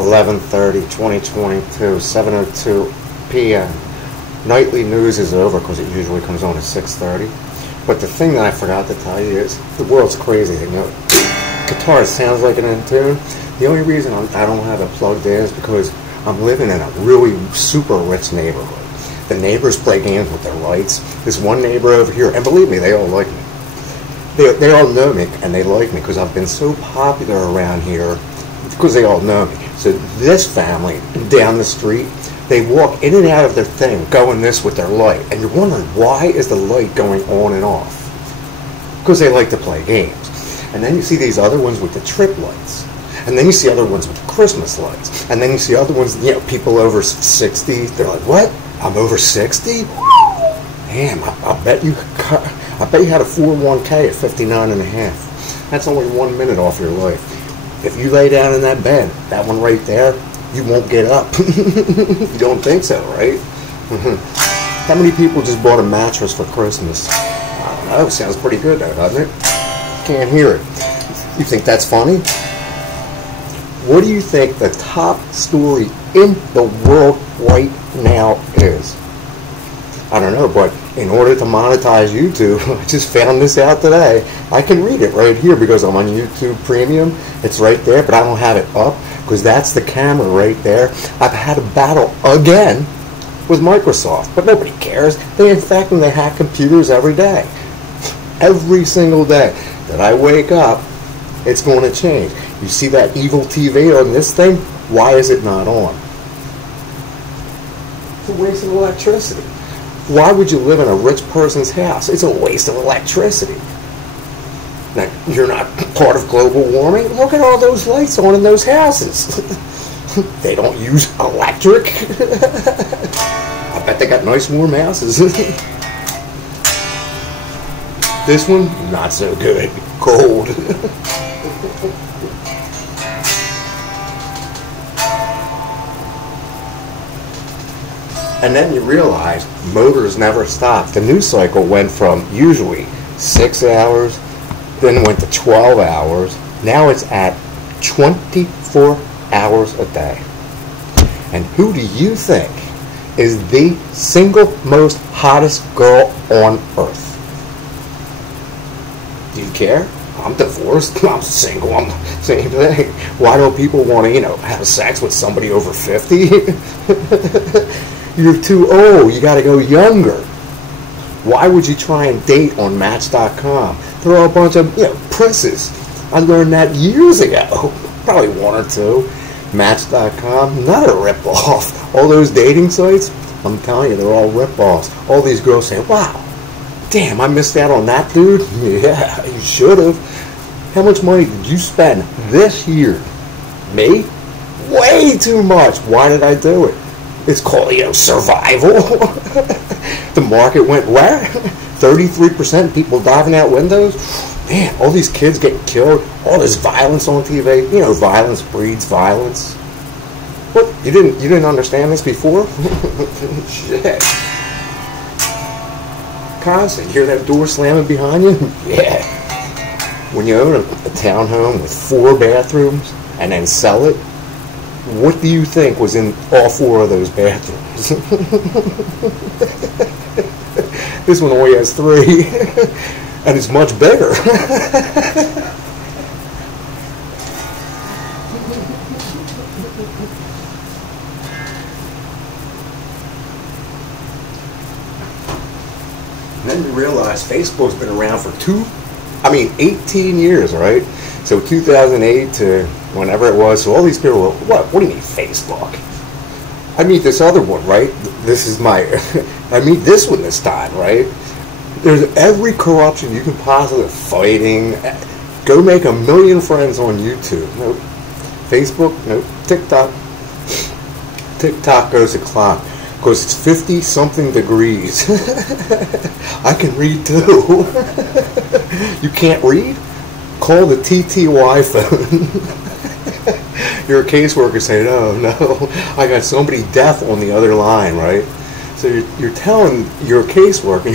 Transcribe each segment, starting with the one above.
11:30, 2022, 7:02 p.m. Nightly news is over because it usually comes on at 6:30. But the thing that I forgot to tell you is the world's crazy. You know, guitar sounds like an in tune. The only reason I don't have it plugged in is because I'm living in a really super rich neighborhood. The neighbors play games with their lights. This one neighbor over here, and believe me, they all like me. They all know me and they like me because I've been so popular around here because they all know me. So this family down the street, they walk in and out of their thing going this with their light. And you're wondering, why is the light going on and off? Because they like to play games. And then you see these other ones with the trip lights. And then you see other ones with the Christmas lights. And then you see other ones, you know, people over 60. They're like, what? I'm over 60? Damn, I bet you had a 401k at 59 and a half. That's only 1 minute off your life. If you lay down in that bed, that one right there, you won't get up. You don't think so, right? How many people just bought a mattress for Christmas? I don't know. Sounds pretty good though, doesn't it? Can't hear it. You think that's funny? What do you think the top story in the world right now is? I don't know, but in order to monetize YouTube, I just found this out today. I can read it right here because I'm on YouTube Premium. It's right there, but I don't have it up because that's the camera right there. I've had a battle again with Microsoft, but nobody cares. They infect and they hack computers every day. Every single day that I wake up, it's going to change. You see that evil TV on this thing? Why is it not on? It's a waste of electricity. Why would you live in a rich person's house? It's a waste of electricity. Now, you're not part of global warming? Look at all those lights on in those houses. They don't use electric. I bet they got nice warm houses. This one, not so good. Cold. And then you realize motors never stop. The news cycle went from usually 6 hours, then went to 12 hours. Now it's at 24 hours a day. And who do you think is the single most hottest girl on earth? Do you care? I'm divorced. I'm single. I'm the same thing. Why don't people want to, have sex with somebody over 50? You're too old. You got to go younger. Why would you try and date on Match.com? There are a bunch of princes. I learned that years ago. Probably one or two. Match.com, not a rip-off. All those dating sites, I'm telling you, they're all rip-offs. All these girls say, wow, damn, I missed out on that dude. Yeah, you should have. How much money did you spend this year? Me? Way too much. Why did I do it? It's called, survival. The market went where? 33% people diving out windows? Man, all these kids getting killed. All this violence on TV. Violence breeds violence. What? You didn't understand this before? Shit. Constant. You hear that door slamming behind you? Yeah. When you own a townhome with 4 bathrooms and then sell it, what do you think was in all 4 of those bathrooms? This one only has 3, and it's much bigger. And then you realize Facebook's been around for 18 years, right? So 2008 to whenever it was, so all these people were, what do you mean Facebook? I meet this other one, right? This is I meet this one this time, right? There's every corruption you can possibly, fighting. Go make 1 million friends on YouTube. Nope. Facebook, nope. TikTok. TikTok goes to clock because it's 50-something degrees. I can read too. You can't read? Call the TTY phone. You're a caseworker saying, oh no, I got somebody deaf on the other line, right? So you're telling your caseworker,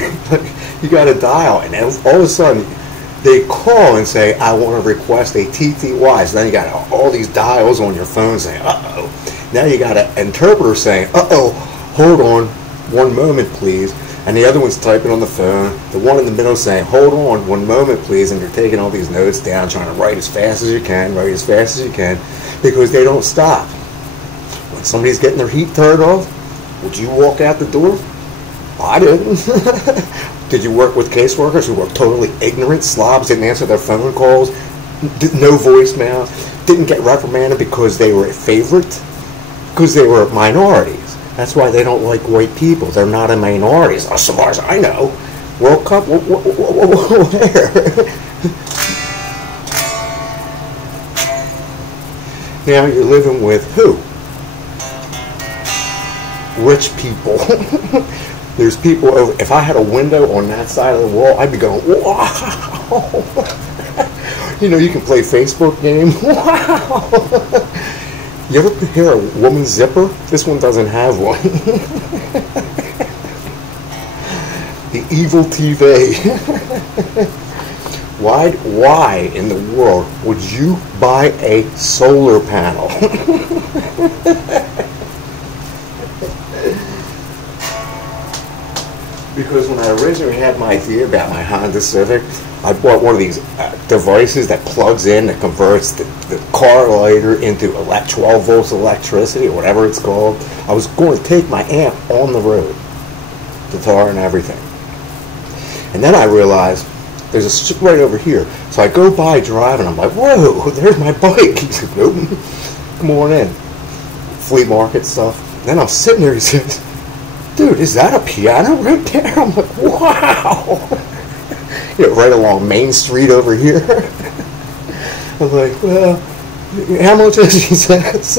you got to dial, and all of a sudden they call and say, I want to request a TTY. So then you got all these dials on your phone saying, uh-oh, Now you got an interpreter saying, uh-oh, hold on, one moment, please. And the other one's typing on the phone. The one in the middle saying, hold on, one moment, please. And you're taking all these notes down, trying to write as fast as you can, because they don't stop. When somebody's getting their heat turned off, would you walk out the door? I didn't. Did you work with caseworkers who were totally ignorant, slobs, didn't answer their phone calls, no voicemail, didn't get reprimanded because they were a favorite? Because they were minorities. That's why they don't like white people. They're not a minority, as far as I know. World Cup? Where? Now you're living with who? Rich people. There's people over. If I had a window on that side of the wall, I'd be going, wow. You know, you can play Facebook game. Wow. You ever hear a woman's zipper? This one doesn't have one. The evil TV. Why in the world would you buy a solar panel? Because when I originally had my idea about my Honda Civic, I bought one of these devices that plugs in, that converts the car lighter into 12 volts electricity, or whatever it's called. I was going to take my amp on the road, the guitar and everything. And then I realized there's a strip right over here. So I go by driving, I'm like, whoa, there's my bike. He said, nope, come on in. Flea market stuff. And then I'm sitting there, he says, dude, is that a piano right there? I'm like, wow. You know, right along Main Street over here. I'm like, well, how much is it? He says.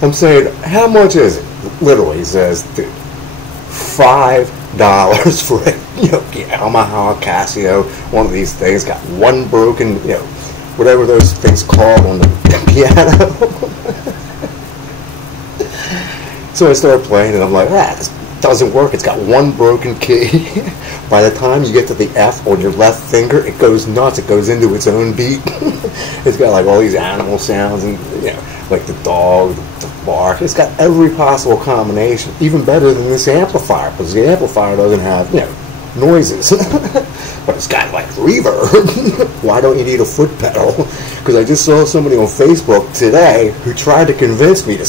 I'm saying, how much is it? Literally, he says, dude, $5 for a Yamaha Casio, one of these things, got one broken, whatever those things called on the piano. So I started playing, and I'm like, this doesn't work. It's got one broken key. By the time you get to the F on your left finger, it goes nuts. It goes into its own beat. It's got like all these animal sounds, and like the dog, the bark. It's got every possible combination, even better than this amplifier, because the amplifier doesn't have noises. But it's got like reverb. Why don't you need a foot pedal? Because I just saw somebody on Facebook today who tried to convince me to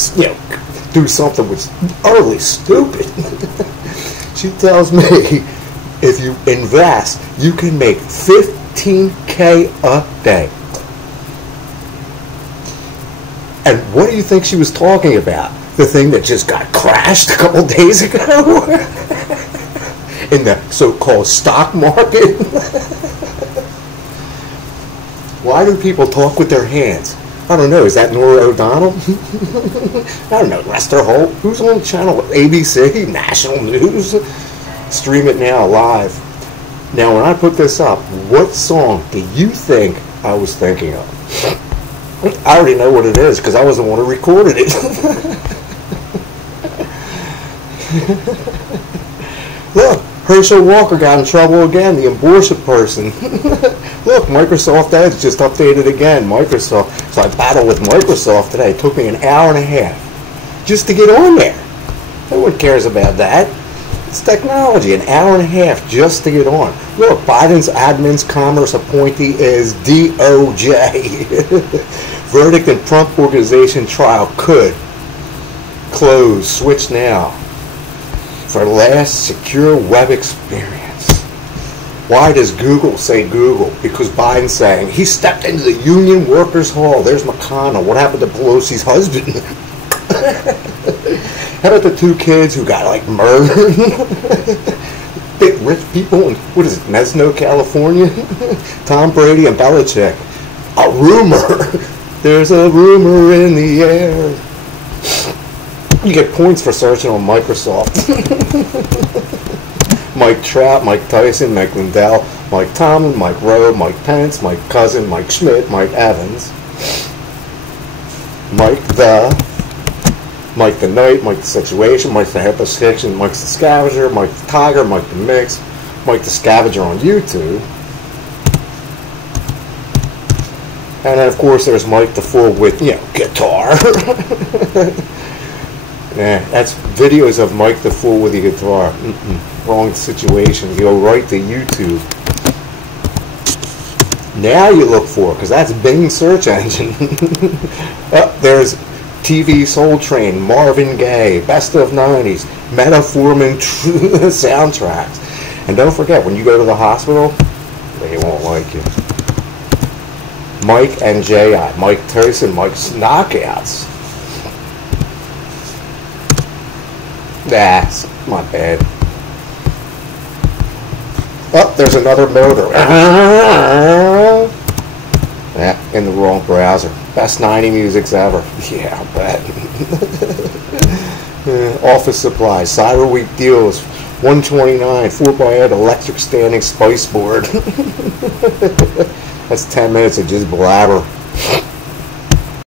do something which is utterly stupid. She tells me if you invest, you can make $15K a day. And what do you think she was talking about? The thing that just got crashed a couple days ago? In the so-called stock market? Why do people talk with their hands? I don't know. Is that Norah O'Donnell? I don't know. Lester Holt? Who's on the channel? ABC? National News? Stream it now live. Now, when I put this up, what song do you think I was thinking of? I already know what it is because I was the one who recorded it. Look, Herschel Walker got in trouble again, the abortion person. Look, Microsoft Edge just updated again. Microsoft. So I battled with Microsoft today. It took me an hour and a half just to get on there. No one cares about that. It's technology. An hour and a half just to get on. Look, Biden's admin's commerce appointee is DOJ. Verdict in Trump Organization trial could close. Switch now. For last secure web experience. Why does Google say Google? Because Biden's saying he stepped into the Union Workers Hall. There's McConnell. What happened to Pelosi's husband? How about the two kids who got like murdered? Big rich people in, what is it, Mesno, California? Tom Brady and Belichick. A rumor. There's a rumor in the air. You get points for searching on Microsoft. Mike Trout, Mike Tyson, Mike Lindell, Mike Tomlin, Mike Rowe, Mike Pence, Mike Cousin, Mike Schmidt, Mike Evans, Mike the Knight, Mike the Situation, Mike the Hyperstiction, Mike the Scavenger, Mike the Tiger, Mike the Mix, Mike the Scavenger on YouTube, And then, of course, there's Mike the Fool with, guitar. Yeah, that's videos of Mike the Fool with the guitar. Wrong situation. You go right to YouTube. Now you look for it, because that's Bing search engine. There's TV Soul Train, Marvin Gaye, Best of 90s, Metformin soundtracks. And don't forget, when you go to the hospital, they won't like you. Mike and J.I., Mike Tyson, Mike's Knockouts. That's not bad. Oh, there's another motor. Yeah, in the wrong browser. Best 90 musics ever. Yeah, I bet. Office supplies, Cyber Week deals, 129, 4x8 electric standing spice board. That's 10 minutes of just blabber.